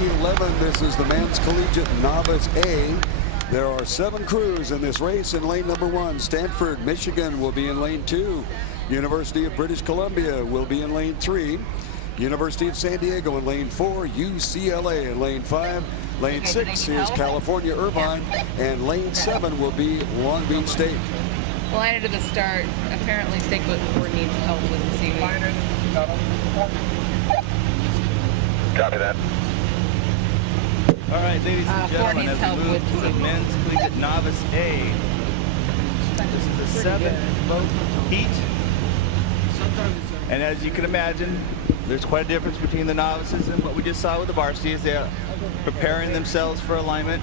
11. This is the men's collegiate novice A. There are 7 crews in this race. In lane number 1, Stanford, Michigan will be in lane 2. University of British Columbia will be in lane 3. University of San Diego in lane 4. UCLA in lane 5. Lane 6 is California Irvine, and lane 7 will be Long Beach State. Liner to the start. Apparently, State Boat 4 needs help with the seating. Copy that. All right, ladies and gentlemen, as we move to the men's collegiate novice A, this is the 7th boat heat. And as you can imagine, there's quite a difference between the novices and what we just saw with the varsity as they're preparing themselves for alignment.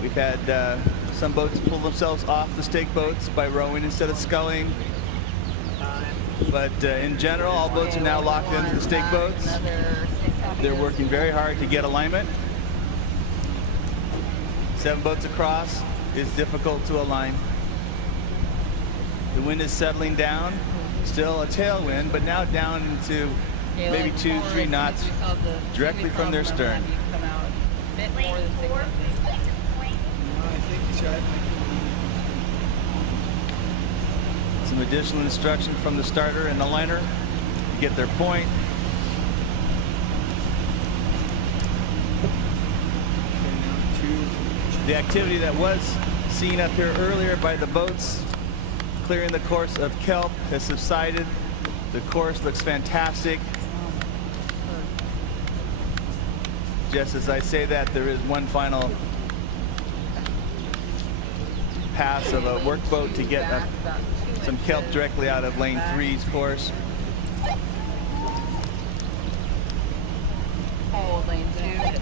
We've had some boats pull themselves off the stake boats by rowing instead of sculling. But in general, all boats are now locked into the stake boats. They're working very hard to get alignment. 7 boats across is difficult to align. The wind is settling down. Still a tailwind, but now down into maybe 2-3 knots directly from their stern. Some additional instruction from the starter and the liner to get their point. The activity that was seen up here earlier by the boats clearing the course of kelp has subsided. The course looks fantastic. Just as I say that, there is one final pass of a workboat to get some kelp directly out of lane 3's course.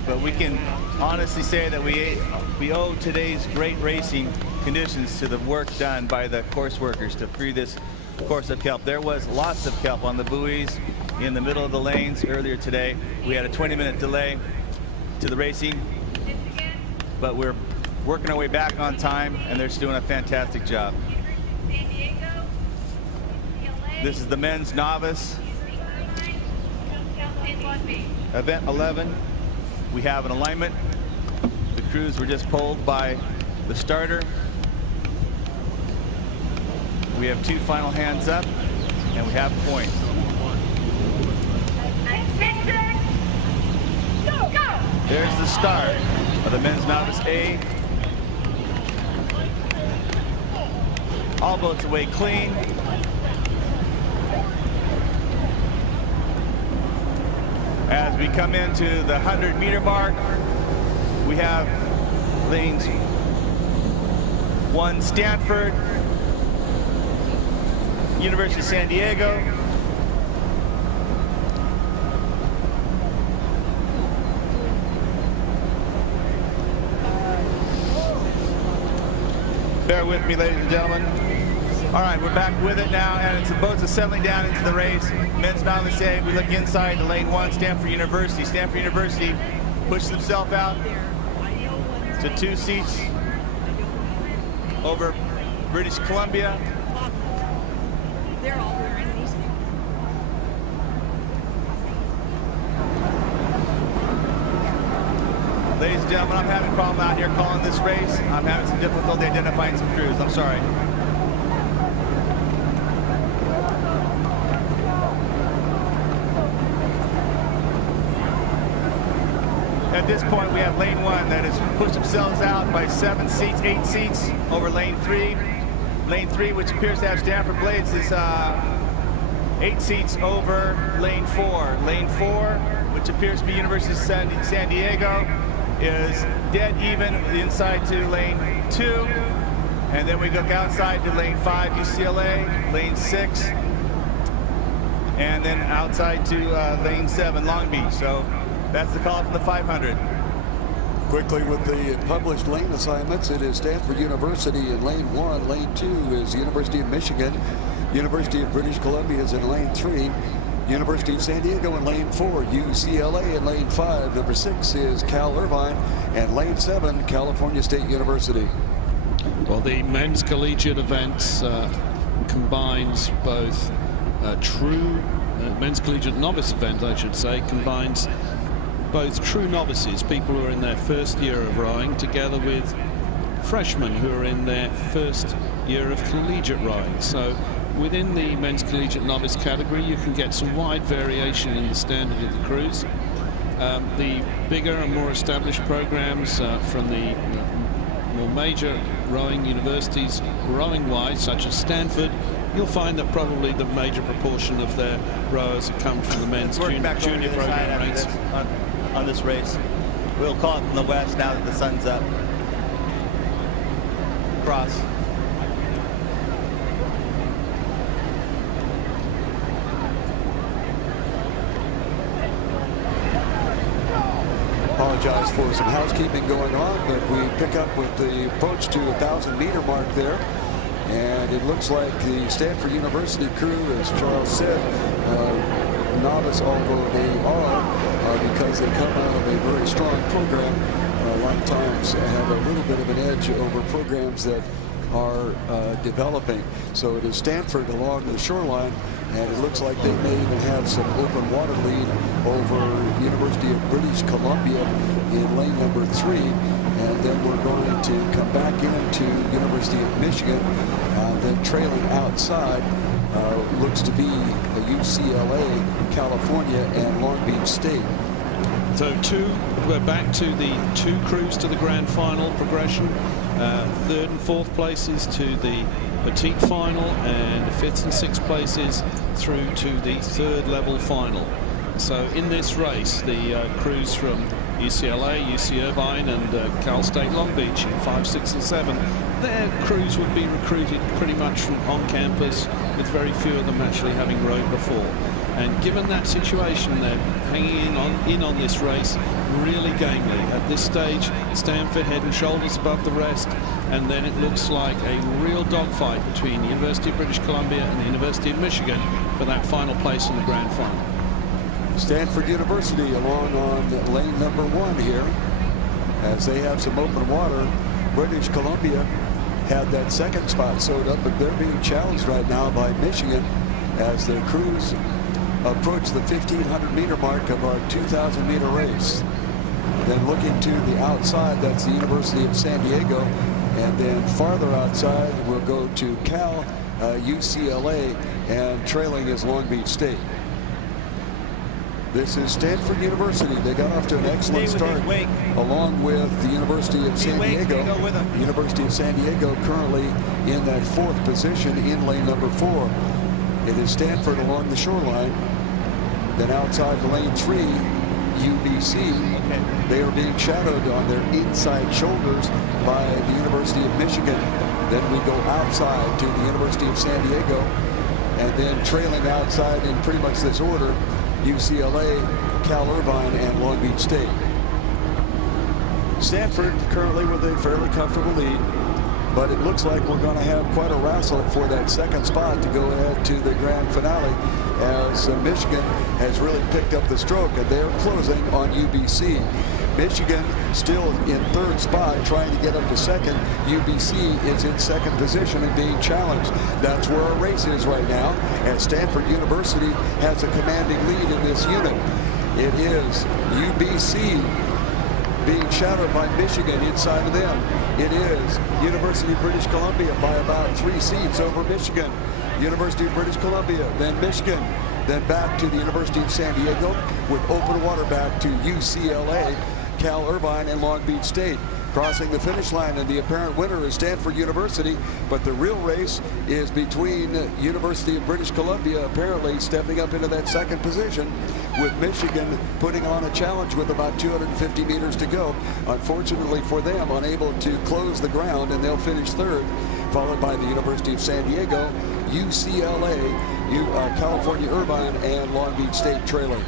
But we can honestly say that we owe today's great racing conditions to the work done by the course workers to free this course of kelp. There was lots of kelp on the buoys in the middle of the lanes earlier today. We had a 20-minute delay to the racing, but we're working our way back on time, and they're just doing a fantastic job. This is the men's novice event 11. We have an alignment. The crews were just pulled by the starter. We have 2 final hands up, and we have points. There's the start of the men's novice A. All boats away clean. As we come into the 100-meter mark, we have lanes 1 Stanford, University of San Diego, bear with me, ladies and gentlemen. All right, we're back with it now, and it's the boats are settling down into the race. Men's novice A, we look inside to lane 1, Stanford University. Stanford University pushes themselves out to 2 seats over British Columbia. Ladies and gentlemen, I'm having a problem out here calling this race. I'm having some difficulty identifying some crews. I'm sorry. At this point, we have lane 1 that has pushed themselves out by 7 seats, 8 seats over lane 3. Lane 3, which appears to have Stanford blades, is 8 seats over lane 4. Lane 4, which appears to be University of San Diego, is dead even inside to lane 2. And then we go outside to lane 5, UCLA, lane 6, and then outside to lane 7, Long Beach. So that's the call from the 500. Quickly with the published lane assignments, it is Stanford University in lane 1. Lane 2 is University of Michigan. University of British Columbia is in lane 3. University of San Diego in lane 4. UCLA in lane 5. Number 6 is Cal Irvine. And lane 7, California State University. Well, the men's collegiate events combines both men's collegiate novice event, I should say, combines both true novices, people who are in their first year of rowing, together with freshmen who are in their first year of collegiate rowing. So within the men's collegiate novice category, you can get some wide variation in the standard of the crews. The bigger and more established programs from the more major rowing universities, rowing-wise, such as Stanford, you'll find that probably the major proportion of their rowers have come from the men's junior program ranks. On this race, we'll call it from the west now that the sun's up. Cross. Apologize for some housekeeping going on, but we pick up with the approach to 1,000-meter mark there. And it looks like the Stanford University crew, as Charles said, novice, although they are, because they come out of a very strong program, a lot of times have a little bit of an edge over programs that are developing. So it is Stanford along the shoreline, and it looks like they may even have some open water lead over University of British Columbia in lane number 3. And then we're going to come back into University of Michigan, then trailing outside looks to be UCLA, California, and Long Beach State. So we're back to the 2 crews to the grand final progression. 3rd and 4th places to the petite final, and 5th and 6th places through to the 3rd level final. So in this race, the crews from UCLA, UC Irvine, and Cal State Long Beach in 5, 6, and 7, their crews would be recruited pretty much from on campus, with very few of them actually having rowed before. And given that situation, they're hanging in on this race really gamely. At this stage, Stanford head and shoulders above the rest, and then it looks like a real dogfight between the University of British Columbia and the University of Michigan for that final place in the grand final. Stanford University along on lane number 1 here, as they have some open water. British Columbia had that 2nd spot sewed up, but they're being challenged right now by Michigan as their crews approach the 1,500-meter mark of our 2,000-meter race. Then looking to the outside, that's the University of San Diego, and then farther outside we'll go to Cal, UCLA, and trailing is Long Beach State. This is Stanford University. They got off to an excellent start along with the University of San Diego. The University of San Diego currently in that 4th position in lane number 4. It is Stanford along the shoreline. Then outside lane 3, UBC. They are being shadowed on their inside shoulders by the University of Michigan. Then we go outside to the University of San Diego, and then trailing outside in pretty much this order, UCLA, Cal Irvine, and Long Beach State. Stanford currently with a fairly comfortable lead, but it looks like we're going to have quite a wrestle for that 2nd spot to go ahead to the grand finale, as Michigan has really picked up the stroke, and they're closing on UBC. Michigan still in 3rd spot, trying to get up to 2nd. UBC is in 2nd position and being challenged. That's where our race is right now, and Stanford University has a commanding lead in this unit. It is UBC being shadowed by Michigan inside of them. It is University of British Columbia by about 3 seats over Michigan. University of British Columbia, then Michigan, then back to the University of San Diego, with open water back to UCLA, Cal Irvine, and Long Beach State. Crossing the finish line, and the apparent winner is Stanford University, but the real race is between University of British Columbia apparently stepping up into that 2nd position, with Michigan putting on a challenge with about 250 meters to go. Unfortunately for them, unable to close the ground, and they'll finish 3rd, followed by the University of San Diego, UCLA, California Irvine, and Long Beach State trailing.